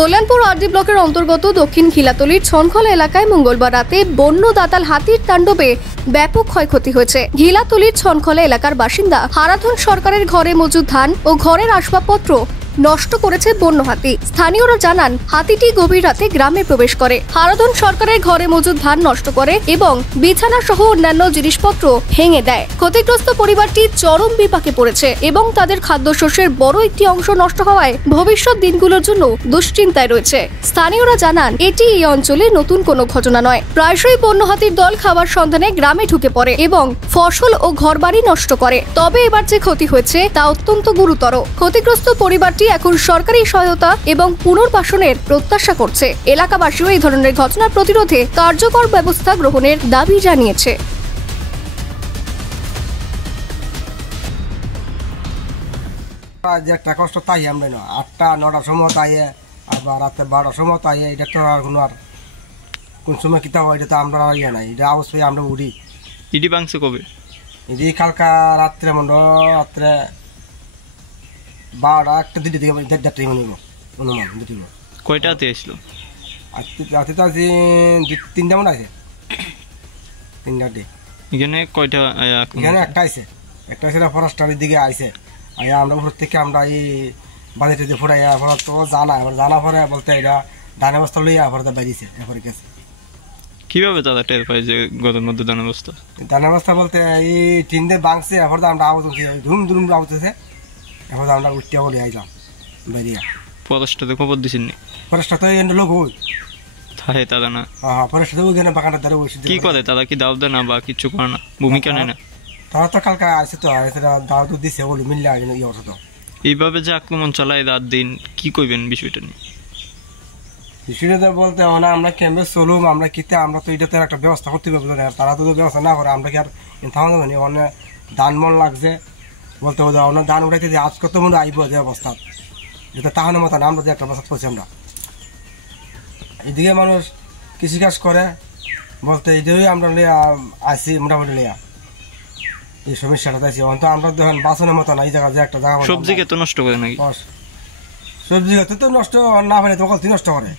Kalyanpur RD ব্লকের অন্তর্গত দক্ষিণ ঘিলাতলির ছনখলা এলাকায় মঙ্গলবার রাতে বন্য দাতাল হাতির তাণ্ডবে ব্যাপক ক্ষয়ক্ষতি হয়েছে। ঘিলাতলির ছনখলা এলাকার বাসিন্দা হারাধন সরকারের ঘরে মজুদ ধান ও ঘরের আসবাবপত্র নষ্ট করেছে বন্য হাতি। স্থানীয়রা জানান, হাতিটি গভীর রাতে গ্রামে প্রবেশ করে, হারাধন সরকারের ঘরে মজুদ ধান নষ্ট করে এবং বিছানা সহ অন্যান্য জিনিসপত্র ভেঙে দেয়। ক্ষতিগ্রস্ত পরিবারটি চরম বিপাকে পড়েছে এবং তাদের খাদ্যশস্যের বড় একটি অংশ নষ্ট হওয়ায় ভবিষ্যৎ দিনগুলোর জন্য দুশ্চিন্তায় রয়েছে। স্থানীয়রা জানান, এটি এই অঞ্চলে নতুন কোনো ঘটনা নয়। প্রায়শই বন্য হাতির দল খাবার সন্ধানে গ্রামে ঢুকে পড়ে এবং ফসল ও ঘরবাড়ি নষ্ট করে। তবে এবার যে ক্ষতি হয়েছে তা অত্যন্ত গুরুতর। ক্ষতিগ্রস্ত পরিবারটি এখন সরকারি সহায়তা এবং পুনর্বাসনের প্রত্যাশা করছে। এলাকাবাসীও এই ধরনের ঘটনার প্রতিরোধে কার্যকর ব্যবস্থা গ্রহণের দাবি জানিয়েছে। যে একটা কষ্ট তাই আমরা না 8টা 9টার সময় তাই আবার রাতে 12টার সময় তাই, এটা তো আর কোনো আর কোন সময় কিতা হয় এটা তো আমরা ইয়ে নাই, এটা অবশ্যই আমরা উড়ি। ইডি বাংছে কবে? ইডি কালকা রাত্রে রাত্রে 12টা 1টা 2টা থেকে 1:30 মনে অনুমান 2টা। কয়টা হাতি আসলো? রাতে তো আছি 3টা মনে আছে, 3টা। এখানে কয়টা? এখানে একটা আছে ফরেস্টারের দিকে আইছে। আমরা উপর থেকে আমরা এই বাড়িতে যে ফুটাইয়া তো জানা পরে বলতে এটা ধান বস্তা লইয়া পরে বেরিয়েছে এরপরে গেছে। কিভাবে তারা টের পায় যে গদের মধ্যে ধান বস্তা বলতে এই টিনতে বাংছে এরপরে আমরা আওয়াজ ধুম ধুম আওয়াজেছে, এরপরে আমরা উঠতে বলে আইলাম বেরিয়া। ফরেস্টে খবর দিছেন নি? ফরেস্টার তো এই লোক ওই থাকে তারা না? হ্যাঁ, ফরেস্টার ওইখানে বাগানটার ধারে বসে কি করে তারা? কি দাও দেয় না বা কিছু করে না? ভূমিকা নেয় না? তারা তো কালকে আসে, তো দাও তো দিছে বলে মিললে ইয়ে অর্থ। এইভাবে যে আক্রমণ চালায় রাত দিন, কি কইবেন বিষয়টা নিয়ে? বিষয়টা বলতে না, আমরা ক্যাম্পে চলুম, আমরা কিতে আমরা তো এটাতে একটা ব্যবস্থা করতে পারবো না। তারা তো ব্যবস্থা না করে আমরা কি আর থামা দেবো? ওখানে ধান মন লাগছে বলতে ওখানে ধান উঠাইতে যে আজ কত মনে আইব যে অবস্থা, যেটা তাহলে মতো না আমরা যে একটা অবস্থা করছি। আমরা এদিকে মানুষ কৃষিকাজ করে বলতে এইটাই আমরা আসি মোটামুটি লিয়া এই সমস্যাটা চাইছি। অন্ত আমরা দেখেন বাসনের মতো না, এই জায়গা যে একটা জায়গা সবজি তো নষ্ট করে নাকি? সবজি তো নষ্ট না পারে তো তুই নষ্ট করে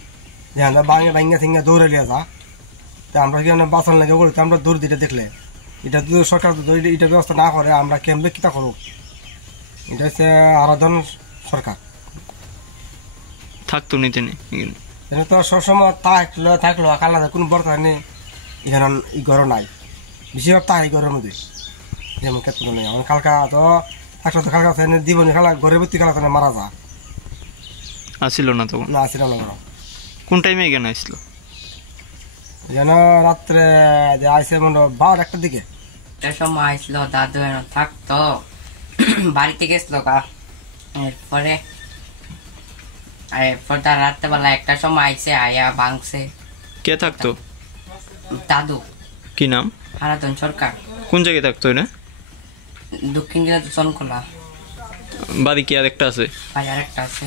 যে আমরা ভাঙ্গা থিঙ্গা দৌড়ে লিয়া যা। তা আমরা কি বাসন লাগে বলি আমরা দৌড় দিতে দেখলে এটা তো সরকার এটা ব্যবস্থা না করে আমরা ক্যাম্পে কিতা করবো? এটা হচ্ছে আরাধন সরকার থাকতো নিতে নেই এটা তো সবসময় থাকলো কালা কোনো বর্তমান নেই এখানে, এই ঘর নাই বেশিরভাগ তাই ঘরের মধ্যে যেমন ক্ষেত্র নেই। আমার কালকা তো থাকলো তো কালকা দিবনি খালা ঘরের ভর্তি খালা তো মারা যা আসিল না তখন? না আসিল না। কোন টাইমে এখানে আসলো? যেন রাত্রে যে আইসে মনে 12-1টার দিকে সময় আইসলো, দাদু থাকতো বাড়িতে গেছিল গা। এরপরে তার রাত্রেবেলা 1টার সময় আইসে আয়া ভাঙছে। কে থাকতো? দাদু। কি নাম? হারাধন সরকার। কোন জায়গায় থাকতো? না দক্ষিণ জেলা ছনখলা। বাড়ি কি আরেকটা আছে? ভাই আরেকটা আছে।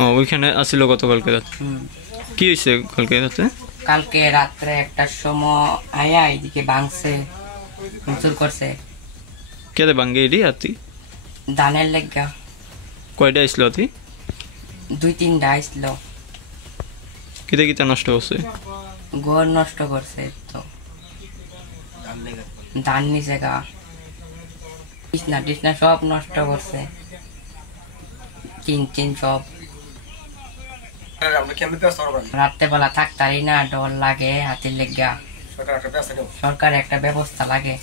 ও, ওইখানে আসিল গতকালকে রাত? কি হয়েছে কালকে রাতে? কালকে রাত্রে 1টার সময় আয়া এদিকে ভাঙছে, চুর করছে। কে ভাঙ্গে এটি হাতি? ধানের লেগা। কয়টা আসলো হাতি? 2-3টা আসলো। কিতা কিতা নষ্ট করছে? ঘর নষ্ট করছে, তো ধান নিচে গা, টিসনা সব নষ্ট করছে, চিন সব। রাত্রেবেলা থাকতারি না, ডর লাগে হাতির লেগা। সরকার একটা ব্যবস্থা লাগে।